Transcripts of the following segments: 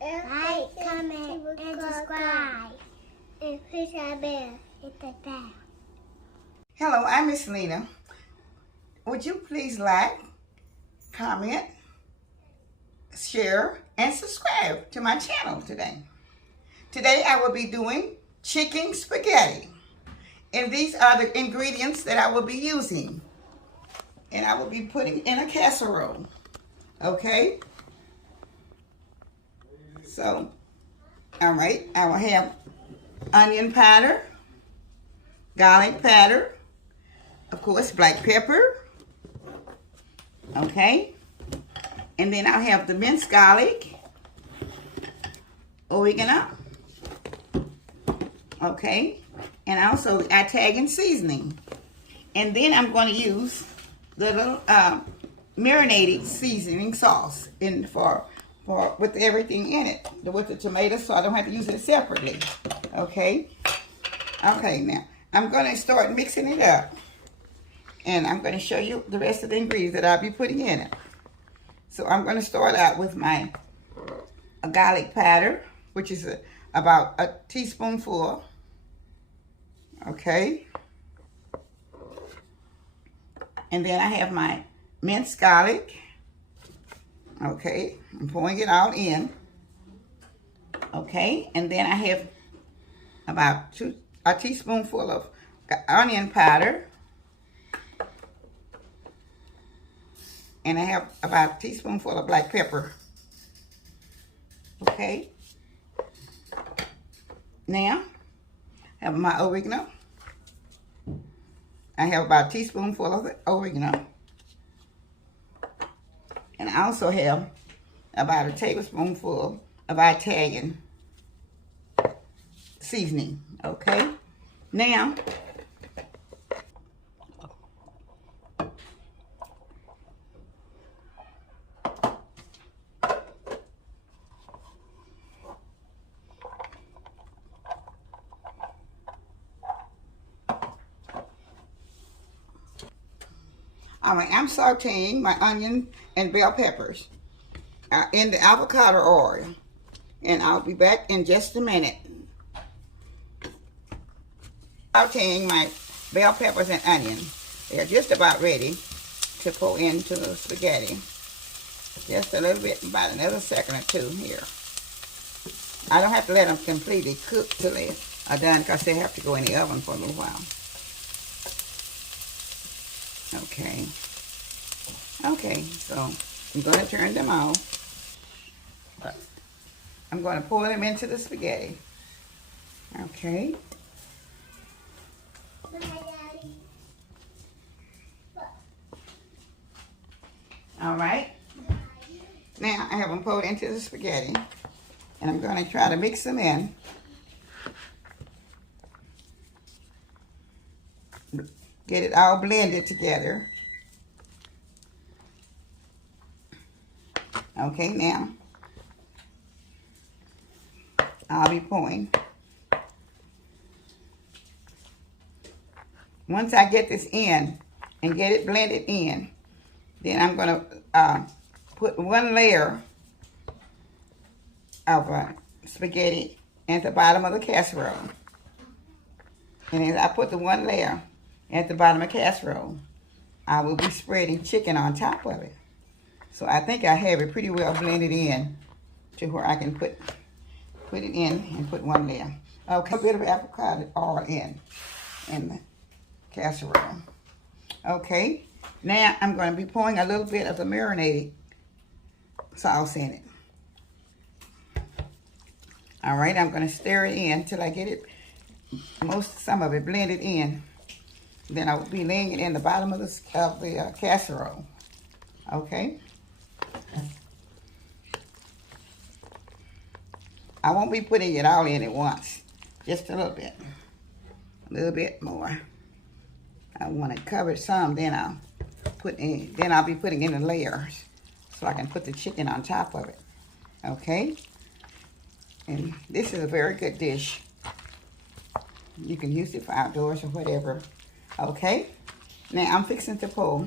Like, comment, and subscribe. And push our bell. Hit the bell. Hello, I'm Miss Lena. Would you please like, comment, share, and subscribe to my channel today? Today I will be doing chicken spaghetti. And these are the ingredients that I will be using. And I will be putting in a casserole. Okay? So, all right, I will have onion powder, garlic powder, of course, black pepper, okay? And then I'll have the minced garlic, oregano, okay? And also Italian seasoning. And then I'm going to use the little marinated seasoning sauce with everything in it, with the tomatoes, so I don't have to use it separately, okay? Okay, now, I'm going to start mixing it up. And I'm going to show you the rest of the ingredients that I'll be putting in it. So I'm going to start out with my garlic powder, which is about a teaspoonful. Okay. And then I have my minced garlic. Okay. I'm pouring it all in. Okay. And then I have about a teaspoonful of onion powder. And I have about a teaspoonful of black pepper. Okay. Now, I have my oregano. I have about a teaspoonful of oregano. And I also have about a tablespoonful of Italian seasoning. Okay. Now, all right, I'm sauteing my onion and bell peppers in the avocado oil. And I'll be back in just a minute. Sauteing my bell peppers and onion. They're just about ready to pour into the spaghetti. Just a little bit, about another second or two here. I don't have to let them completely cook till they are done because they have to go in the oven for a little while. Okay. Okay, so I'm going to turn them off. I'm going to pour them into the spaghetti. Okay. All right. Now I have them poured into the spaghetti. And I'm going to try to mix them in. Get it all blended together. Okay, now I'll be pouring. Once I get this in and get it blended in, then I'm going to put one layer of spaghetti at the bottom of the casserole. And as I put the one layer at the bottom of the casserole, I will be spreading chicken on top of it. So I think I have it pretty well blended in to where I can put it in and put one layer. Okay, a bit of avocado oil in the casserole. Okay, now I'm going to be pouring a little bit of the marinated sauce in it. All right, I'm going to stir it in till I get it, some of it blended in. Then I'll be laying it in the bottom of the casserole. Okay. I won't be putting it all in at once. Just a little bit. A little bit more. I want to cover some, then I'll be putting in the layers so I can put the chicken on top of it. Okay? And this is a very good dish. You can use it for outdoors or whatever. Okay? Now I'm fixing to pour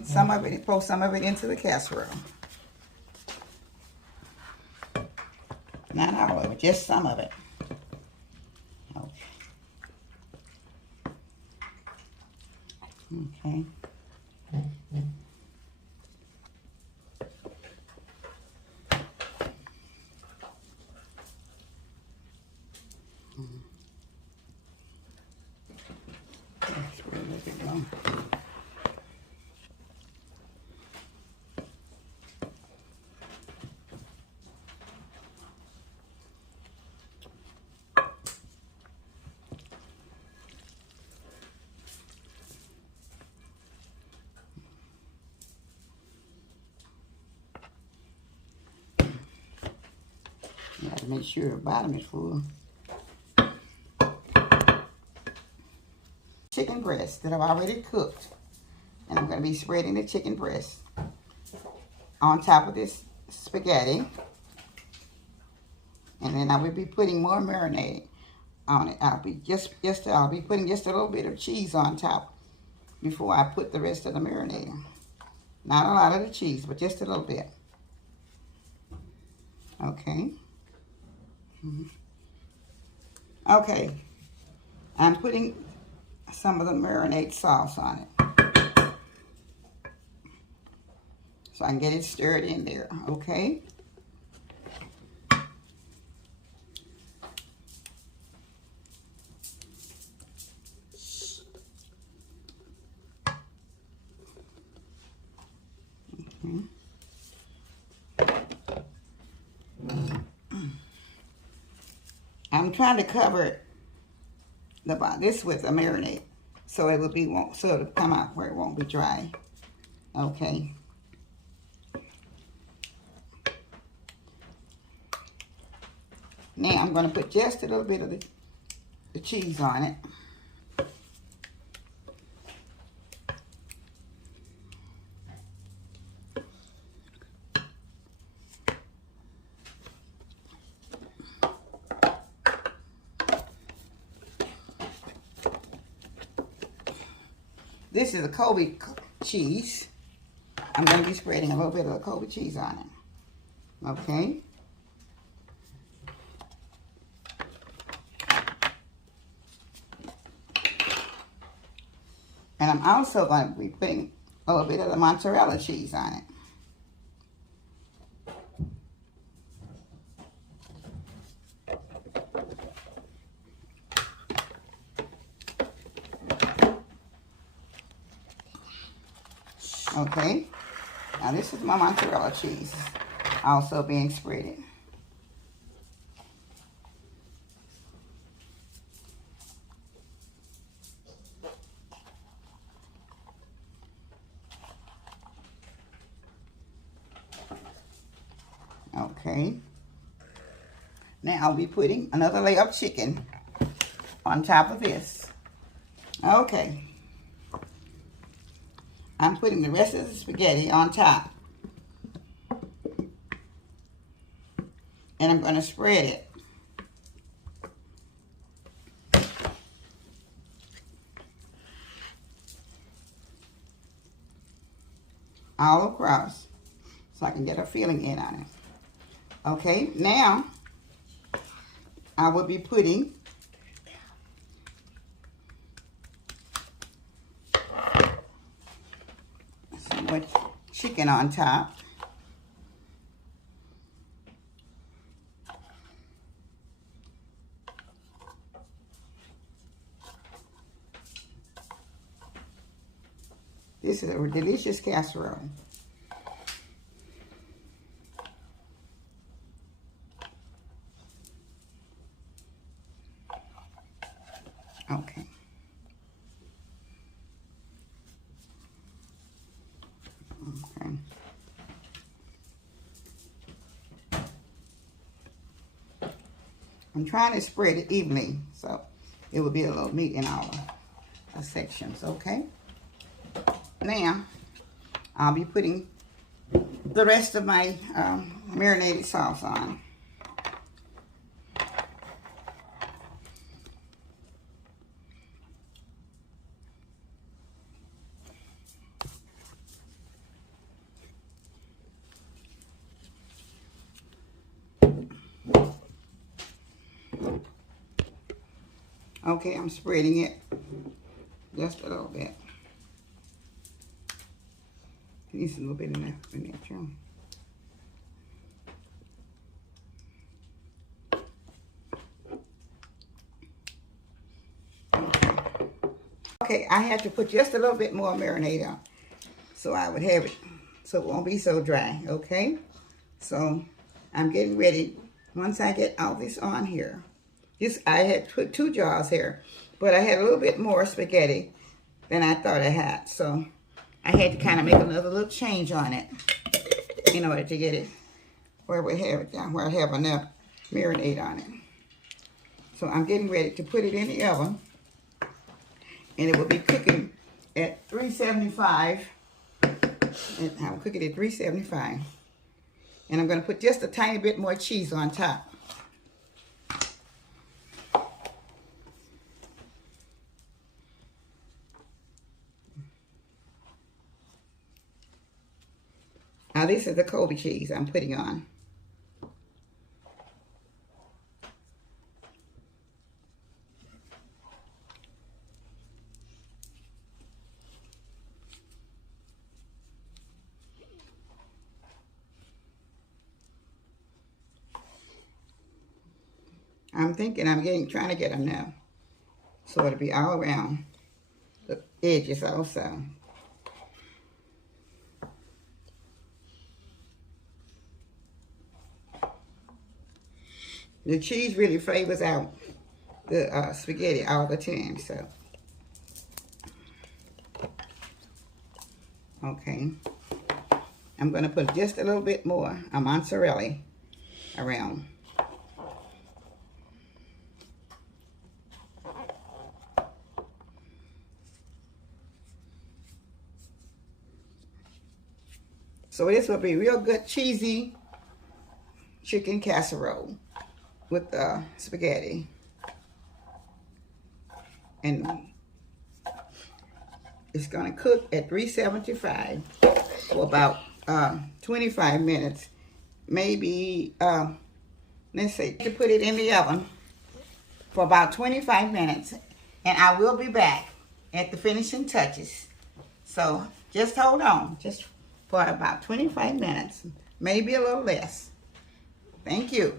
some of it into the casserole. Not all of it, just some of it. Okay. That's where let it go. You have to make sure the bottom is full. Chicken breast that I've already cooked. And I'm going to be spreading the chicken breast on top of this spaghetti. And then I will be putting more marinade on it. I'll be putting just a little bit of cheese on top before I put the rest of the marinade. Not a lot of the cheese, but just a little bit. Okay. Okay. I'm putting some of the marinade sauce on it, so I can get it stirred in there. Okay. I'm trying to cover this with a marinade, so it will be so it'll come out where it won't be dry. Okay. Now I'm going to put just a little bit of the cheese on it. This is a Kobe cheese. I'm going to be spreading a little bit of the Kobe cheese on it. Okay. And I'm also going to be putting a little bit of the mozzarella cheese on it. Okay, now this is my mozzarella cheese also being spreaded. Okay, now I'll be putting another layer of chicken on top of this. Okay. I'm putting the rest of the spaghetti on top. And I'm going to spread it. All across, so I can get a filling in on it. Okay, now I will be putting some more chicken on top. This is a delicious casserole. Okay. Okay. I'm trying to spread it evenly, so it will be a little meat in all the sections, okay? Now, I'll be putting the rest of my marinated sauce on. Okay, I'm spreading it just a little bit. Needs a little bit in there too. Okay, I had to put just a little bit more marinade on, so I would have it, so it won't be so dry. Okay, so I'm getting ready. Once I get all this on here, I had put 2 jars here, but I had a little bit more spaghetti than I thought I had, so I had to kind of make another little change on it in order to get it where we have it down, where I have enough marinade on it. So I'm getting ready to put it in the oven, and it will be cooking at 375. And I'll cook it at 375. And I'm going to put just a tiny bit more cheese on top. Now this is the Kobe cheese I'm putting on. I'm thinking trying to get enough so it'll be all around the edges also. The cheese really flavors out the spaghetti all the time, so. Okay. I'm going to put just a little bit more mozzarella around. So this will be real good cheesy chicken casserole with spaghetti. And it's going to cook at 375 for about 25 minutes. Maybe, let's say, to put it in the oven for about 25 minutes. And I will be back at the finishing touches. So just hold on, just for about 25 minutes, maybe a little less. Thank you.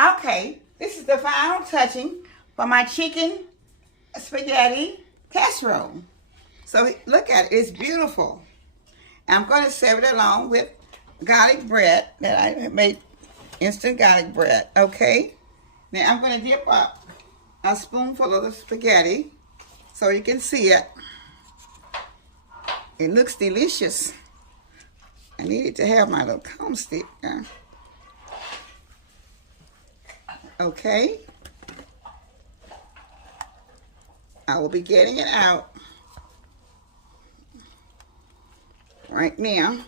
Okay, this is the final touching for my chicken spaghetti casserole. So look at it, it's beautiful. I'm going to serve it along with garlic bread that I made, instant garlic bread, okay? Now I'm going to dip up a spoonful of the spaghetti so you can see it. It looks delicious. I needed to have my little comb stick there. Okay. I will be getting it out right now. I'm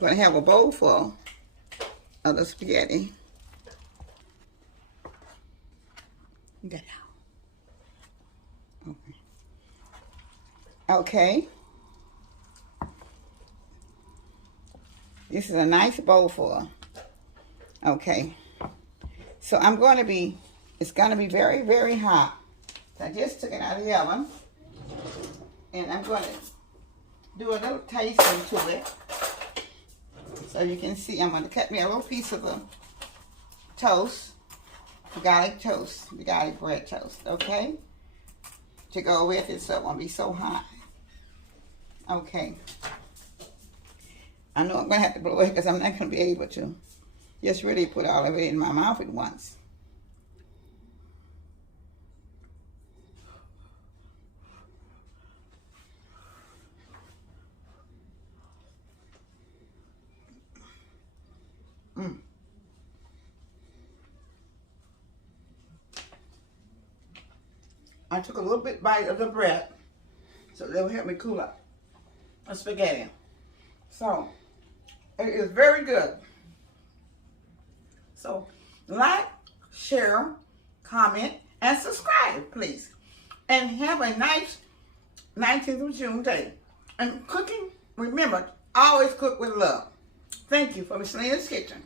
going to have a bowl full of the spaghetti. Get out. Okay. Okay. This is a nice bowl full. Okay. So it's going to be very, very hot. So I just took it out of the oven. And I'm going to do a little taste into it. So you can see, I'm going to cut me a little piece of the toast. The garlic toast. The garlic bread toast. Okay? To go with it so it won't be so hot. Okay. I know I'm going to have to blow it because I'm not going to be able to just really put all of it in my mouth at once. I took a little bite of the bread so that will help me cool up the spaghetti. So, it is very good. So, like, share, comment, and subscribe, please. And have a nice 19th of June day. And cooking, remember, always cook with love. Thank you for Miss Lena's Kitchen.